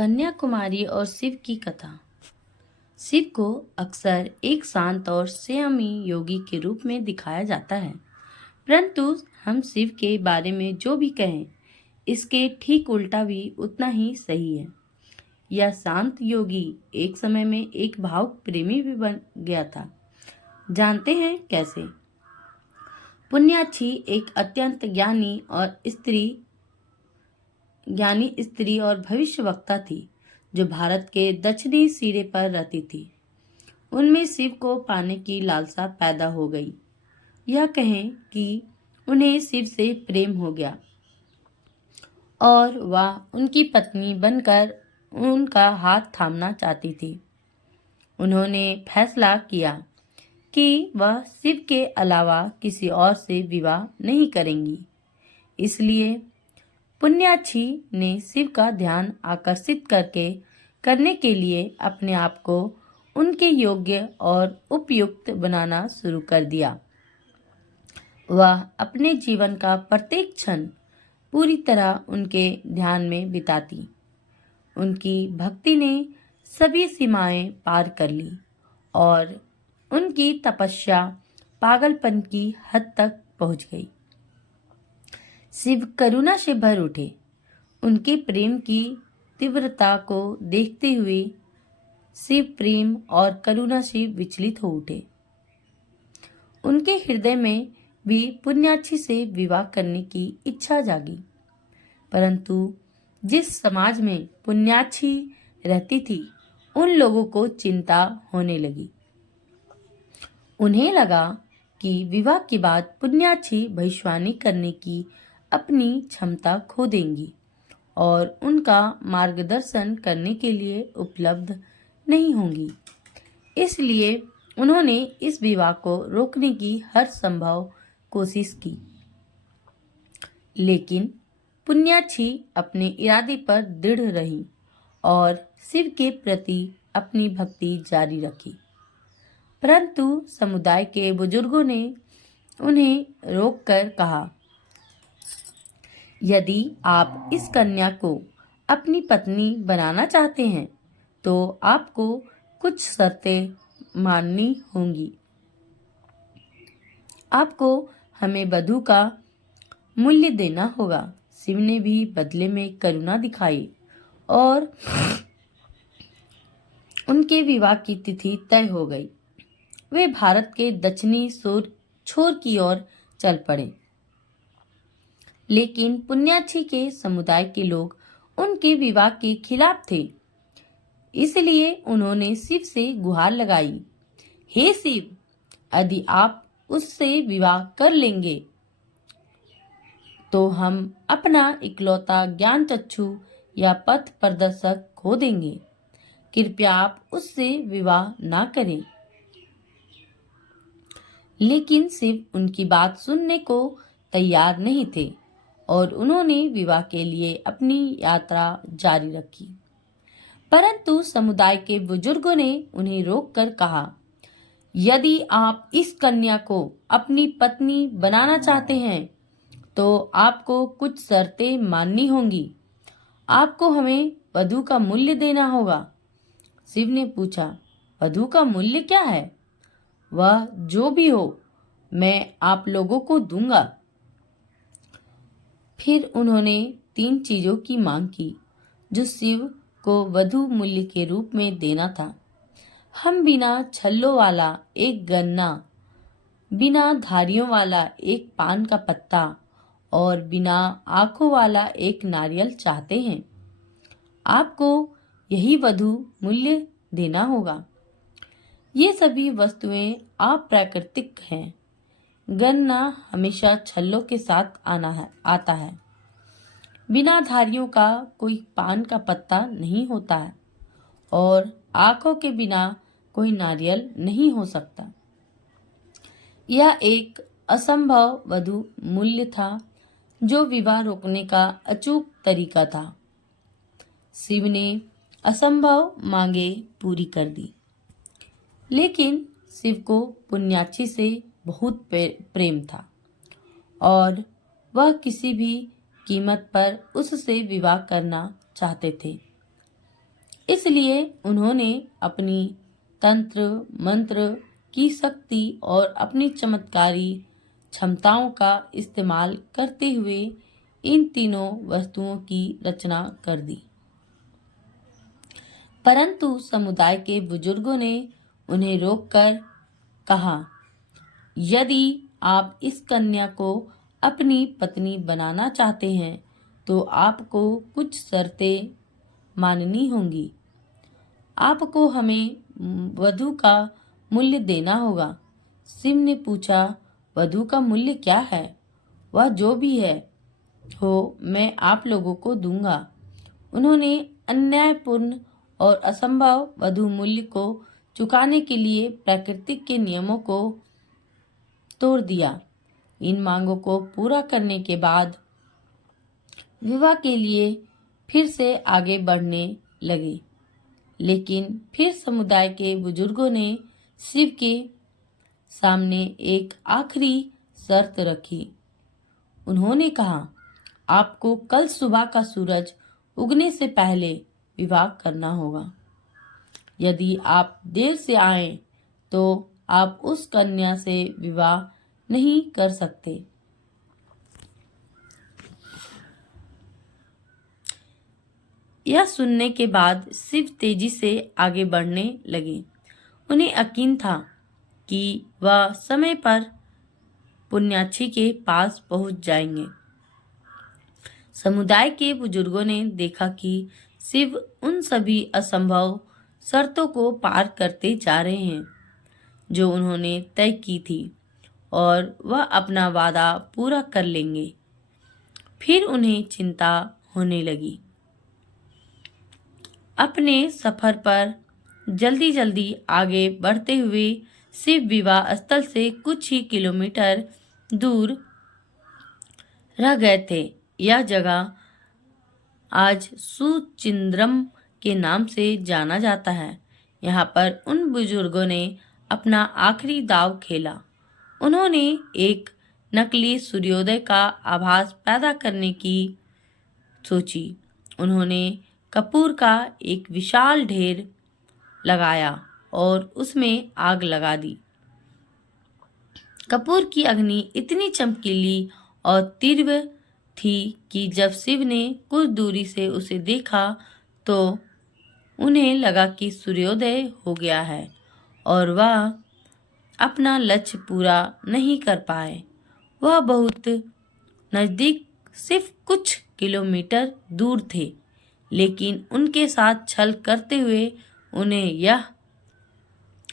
कन्याकुमारी और शिव की कथा। शिव को अक्सर एक शांत और संयमी योगी के रूप में दिखाया जाता है, परंतु हम शिव के बारे में जो भी कहें, इसके ठीक उल्टा भी उतना ही सही है। यह शांत योगी एक समय में एक भावुक प्रेमी भी बन गया था। जानते हैं कैसे? पुण्याक्षी एक अत्यंत ज्ञानी स्त्री और भविष्यवक्ता थी, जो भारत के दक्षिणी सिरे पर रहती थी। उनमें शिव को पाने की लालसा पैदा हो गई। यह कहें कि उन्हें शिव से प्रेम हो गया और वह उनकी पत्नी बनकर उनका हाथ थामना चाहती थी। उन्होंने फैसला किया कि वह शिव के अलावा किसी और से विवाह नहीं करेंगी। इसलिए पुण्याक्षी ने शिव का ध्यान आकर्षित करने के लिए अपने आप को उनके योग्य और उपयुक्त बनाना शुरू कर दिया। वह अपने जीवन का प्रत्येक क्षण पूरी तरह उनके ध्यान में बिताती। उनकी भक्ति ने सभी सीमाएं पार कर ली और उनकी तपस्या पागलपन की हद तक पहुंच गई। शिव करुणा से भर उठे। उनके प्रेम की तीव्रता को देखते हुए शिव प्रेम और करुणा से विचलित हो उठे। उनके हृदय में भी पुण्याक्षी से विवाह करने की इच्छा जागी, परंतु जिस समाज में पुण्याक्षी रहती थी, उन लोगों को चिंता होने लगी। उन्हें लगा कि विवाह के बाद पुण्याक्षी भविष्यवाणी करने की अपनी क्षमता खो देंगी और उनका मार्गदर्शन करने के लिए उपलब्ध नहीं होंगी। इसलिए उन्होंने इस विवाह को रोकने की हर संभव कोशिश की, लेकिन पुण्याक्षी अपने इरादे पर दृढ़ रही और शिव के प्रति अपनी भक्ति जारी रखी। परंतु समुदाय के बुजुर्गों ने उन्हें रोककर कहा, यदि आप इस कन्या को अपनी पत्नी बनाना चाहते हैं, तो आपको कुछ शर्तें माननी होंगी। आपको हमें वधू का मूल्य देना होगा। शिव ने भी बदले में करुणा दिखाई और उनके विवाह की तिथि तय हो गई। वे भारत के दक्षिणी छोर की ओर चल पड़े, लेकिन पुण्याक्षी के समुदाय के लोग उनके विवाह के खिलाफ थे। इसलिए उन्होंने शिव से गुहार लगाई, हे शिव, यदि आप उससे विवाह कर लेंगे तो हम अपना इकलौता ज्ञान चक्षु या पथ प्रदर्शक खो देंगे। कृपया आप उससे विवाह ना करें। लेकिन शिव उनकी बात सुनने को तैयार नहीं थे और उन्होंने विवाह के लिए अपनी यात्रा जारी रखी। परंतु समुदाय के बुजुर्गों ने उन्हें रोककर कहा, यदि आप इस कन्या को अपनी पत्नी बनाना चाहते हैं, तो आपको कुछ शर्तें माननी होंगी। आपको हमें वधू का मूल्य देना होगा। शिव ने पूछा, वधू का मूल्य क्या है? वह जो भी हो, मैं आप लोगों को दूंगा। फिर उन्होंने 3 चीजों की मांग की, जो शिव को वधू मूल्य के रूप में देना था। हम बिना छल्लों वाला एक गन्ना, बिना धारियों वाला एक पान का पत्ता और बिना आंखों वाला एक नारियल चाहते हैं। आपको यही वधू मूल्य देना होगा। ये सभी वस्तुएं अप्राकृतिक हैं। गन्ना हमेशा छल्लों के साथ आता है। बिना धारियों का कोई पान का पत्ता नहीं होता है और आंखों के बिना कोई नारियल नहीं हो सकता। यह एक असंभव वधू मूल्य था, जो विवाह रोकने का अचूक तरीका था। शिव ने असंभव मांगे पूरी कर दी, लेकिन शिव को पुण्याक्षी से बहुत प्रेम था और वह किसी भी कीमत पर उससे विवाह करना चाहते थे। इसलिए उन्होंने अपनी तंत्र मंत्र की शक्ति और अपनी चमत्कारी क्षमताओं का इस्तेमाल करते हुए इन तीनों वस्तुओं की रचना कर दी। परंतु समुदाय के बुजुर्गों ने उन्हें रोककर कहा, यदि आप इस कन्या को अपनी पत्नी बनाना चाहते हैं तो आपको कुछ शर्तें माननी होंगी। आपको हमें वधु का मूल्य देना होगा। शिव ने पूछा, वधु का मूल्य क्या है? वह जो भी है हो मैं आप लोगों को दूंगा। उन्होंने अन्यायपूर्ण और असंभव वधु मूल्य को चुकाने के लिए प्रकृति के नियमों को तोड़ दिया। इन मांगों को पूरा करने के बाद विवाह के लिए फिर से आगे बढ़ने लगे, लेकिन फिर समुदाय के बुजुर्गों ने शिव के सामने एक आखिरी शर्त रखी। उन्होंने कहा, आपको कल सुबह का सूरज उगने से पहले विवाह करना होगा। यदि आप देर से आए तो आप उस कन्या से विवाह नहीं कर सकते। यह सुनने के बाद शिव तेजी से आगे बढ़ने लगे। उन्हें यकीन था कि वह समय पर पुण्याक्षी के पास पहुंच जाएंगे। समुदाय के बुजुर्गों ने देखा कि शिव उन सभी असंभव शर्तों को पार करते जा रहे हैं जो उन्होंने तय की थी और वह अपना वादा पूरा कर लेंगे। फिर उन्हें चिंता होने लगी। अपने सफर पर जल्दी जल्दी आगे बढ़ते हुए शिव विवाह स्थल से कुछ ही किलोमीटर दूर रह गए थे। यह जगह आज सुचिंद्रम के नाम से जाना जाता है। यहाँ पर उन बुजुर्गों ने अपना आखिरी दांव खेला। उन्होंने एक नकली सूर्योदय का आभास पैदा करने की सोची। उन्होंने कपूर का एक विशाल ढेर लगाया और उसमें आग लगा दी। कपूर की अग्नि इतनी चमकीली और तीव्र थी कि जब शिव ने कुछ दूरी से उसे देखा तो उन्हें लगा कि सूर्योदय हो गया है और वह अपना लक्ष्य पूरा नहीं कर पाए। वह बहुत नज़दीक, सिर्फ कुछ किलोमीटर दूर थे, लेकिन उनके साथ छल करते हुए उन्हें यह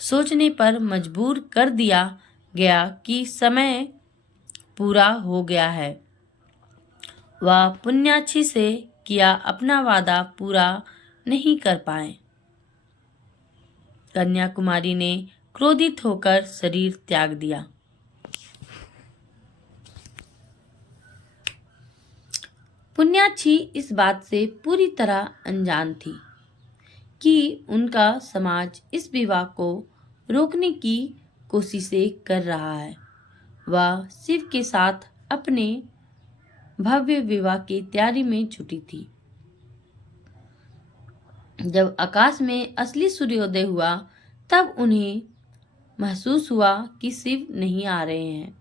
सोचने पर मजबूर कर दिया गया कि समय पूरा हो गया है। वह पुण्याक्षी से किया अपना वादा पूरा नहीं कर पाए। कन्याकुमारी ने क्रोधित होकर शरीर त्याग दिया। पुण्याक्षी इस बात से पूरी तरह अनजान थी कि उनका समाज इस विवाह को रोकने की कोशिशें कर रहा है। वह शिव के साथ अपने भव्य विवाह की तैयारी में जुटी थी। जब आकाश में असली सूर्योदय हुआ तब उन्हें महसूस हुआ कि शिव नहीं आ रहे हैं।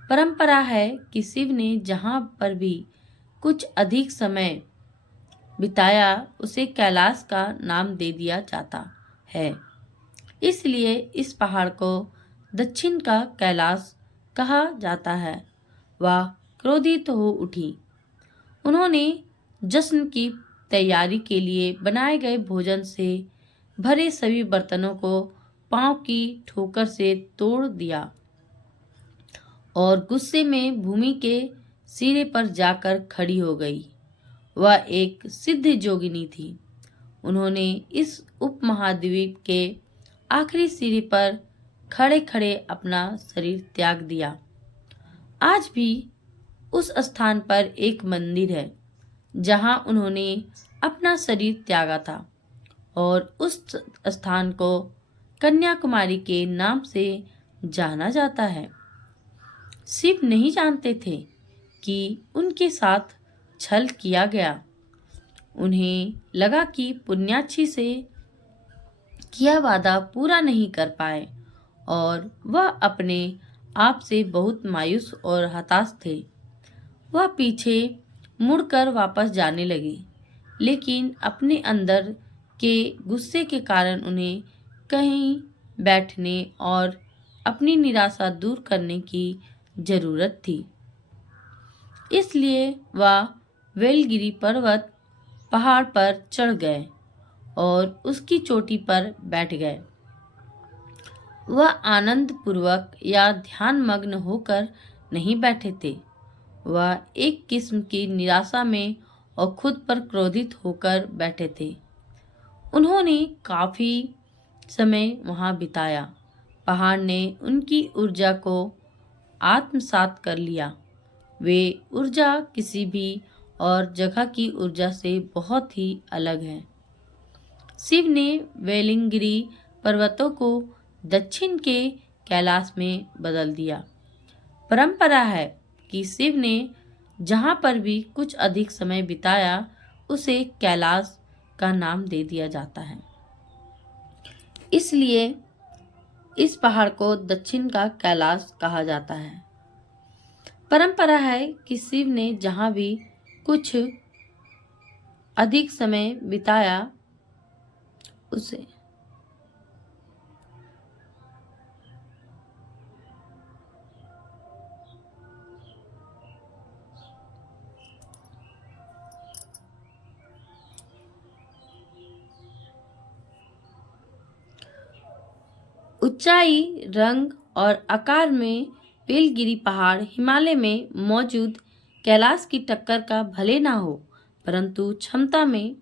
परंपरा है कि शिव ने जहां पर भी कुछ अधिक समय बिताया उसे कैलाश का नाम दे दिया जाता है। इसलिए इस पहाड़ को दक्षिण का कैलाश कहा जाता है। वह क्रोधित हो उठी। उन्होंने जश्न की तैयारी के लिए बनाए गए भोजन से भरे सभी बर्तनों को पांव की ठोकर से तोड़ दिया और गुस्से में भूमि के सिरे पर जाकर खड़ी हो गई। वह एक सिद्ध जोगिनी थी। उन्होंने इस उपमहाद्वीप के आखिरी सिरे पर खड़े खड़े अपना शरीर त्याग दिया। आज भी उस स्थान पर एक मंदिर है जहां उन्होंने अपना शरीर त्यागा था और उस स्थान को कन्याकुमारी के नाम से जाना जाता है। शिव नहीं जानते थे कि उनके साथ छल किया गया। उन्हें लगा कि पुण्याक्षी से किया वादा पूरा नहीं कर पाए और वह अपने आप से बहुत मायूस और हताश थे। वह पीछे मुड़कर वापस जाने लगी, लेकिन अपने अंदर के गुस्से के कारण उन्हें कहीं बैठने और अपनी निराशा दूर करने की जरूरत थी। इसलिए वह वेलगिरी पर्वत पहाड़ पर चढ़ गए और उसकी चोटी पर बैठ गए। वह आनंद पूर्वक या ध्यान मग्न होकर नहीं बैठे थे। वह एक किस्म की निराशा में और खुद पर क्रोधित होकर बैठे थे। उन्होंने काफी समय वहां बिताया। पहाड़ ने उनकी ऊर्जा को आत्मसात कर लिया। वे ऊर्जा किसी भी और जगह की ऊर्जा से बहुत ही अलग है। शिव ने वेलिंगिरी पर्वतों को दक्षिण के कैलाश में बदल दिया। परंपरा है कि शिव ने जहाँ पर भी कुछ अधिक समय बिताया उसे कैलाश का नाम दे दिया जाता है। इसलिए इस पहाड़ को दक्षिण का कैलाश कहा जाता है। परंपरा है कि शिव ने जहाँ भी कुछ अधिक समय बिताया उसे ऊंचाई, रंग और आकार में वेलगिरी पहाड़ हिमालय में मौजूद कैलाश की टक्कर का भले ना हो, परंतु क्षमता में,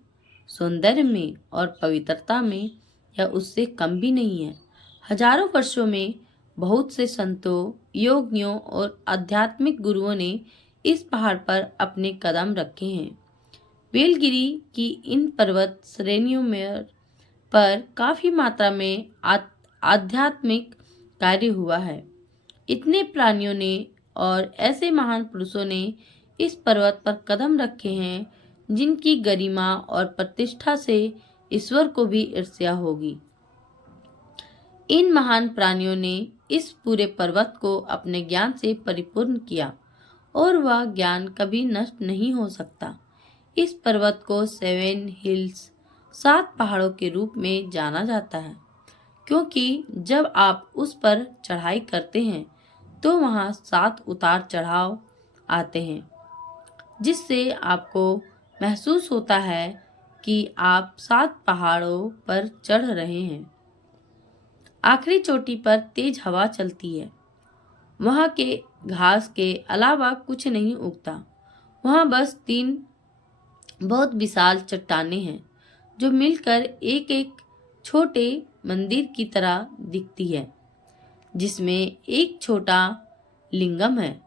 सौंदर्य में और पवित्रता में यह उससे कम भी नहीं है। हजारों वर्षों में बहुत से संतों, योगियों और आध्यात्मिक गुरुओं ने इस पहाड़ पर अपने कदम रखे हैं। वेलगिरी की इन पर्वत श्रेणियों में पर काफी मात्रा में आध्यात्मिक कार्य हुआ है। इतने प्राणियों ने और ऐसे महान पुरुषों ने इस पर्वत पर कदम रखे हैं जिनकी गरिमा और प्रतिष्ठा से ईश्वर को भी ईर्ष्या होगी। इन महान प्राणियों ने इस पूरे पर्वत को अपने ज्ञान से परिपूर्ण किया और वह ज्ञान कभी नष्ट नहीं हो सकता। इस पर्वत को 7 हिल्स, 7 पहाड़ों के रूप में जाना जाता है, क्योंकि जब आप उस पर चढ़ाई करते हैं तो वहाँ 7 उतार चढ़ाव आते हैं, जिससे आपको महसूस होता है कि आप 7 पहाड़ों पर चढ़ रहे हैं। आखिरी चोटी पर तेज हवा चलती है। वहाँ के घास के अलावा कुछ नहीं उगता। वहाँ बस 3 बहुत विशाल चट्टानें हैं जो मिलकर एक एक छोटे मंदिर की तरह दिखती है, जिसमें एक छोटा लिंगम है।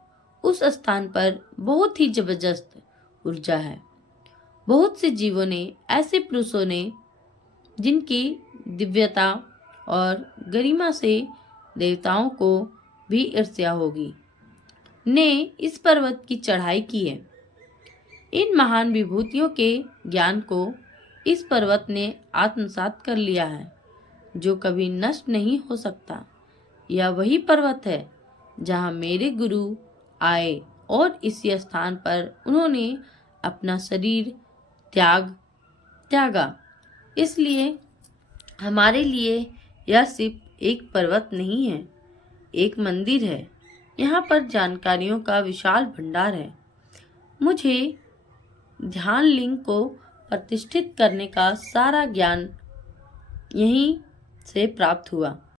उस स्थान पर बहुत ही जबरदस्त ऊर्जा है। बहुत से जीवों ने, ऐसे पुरुषों ने जिनकी दिव्यता और गरिमा से देवताओं को भी ईर्ष्या होगी, ने इस पर्वत की चढ़ाई की है। इन महान विभूतियों के ज्ञान को इस पर्वत ने आत्मसात कर लिया है, जो कभी नष्ट नहीं हो सकता। यह वही पर्वत है जहाँ मेरे गुरु आए और इसी स्थान पर उन्होंने अपना शरीर त्यागा। इसलिए हमारे लिए यह सिर्फ एक पर्वत नहीं है, एक मंदिर है। यहाँ पर जानकारियों का विशाल भंडार है। मुझे ध्यान लिंग को प्रतिष्ठित करने का सारा ज्ञान यहीं से प्राप्त हुआ।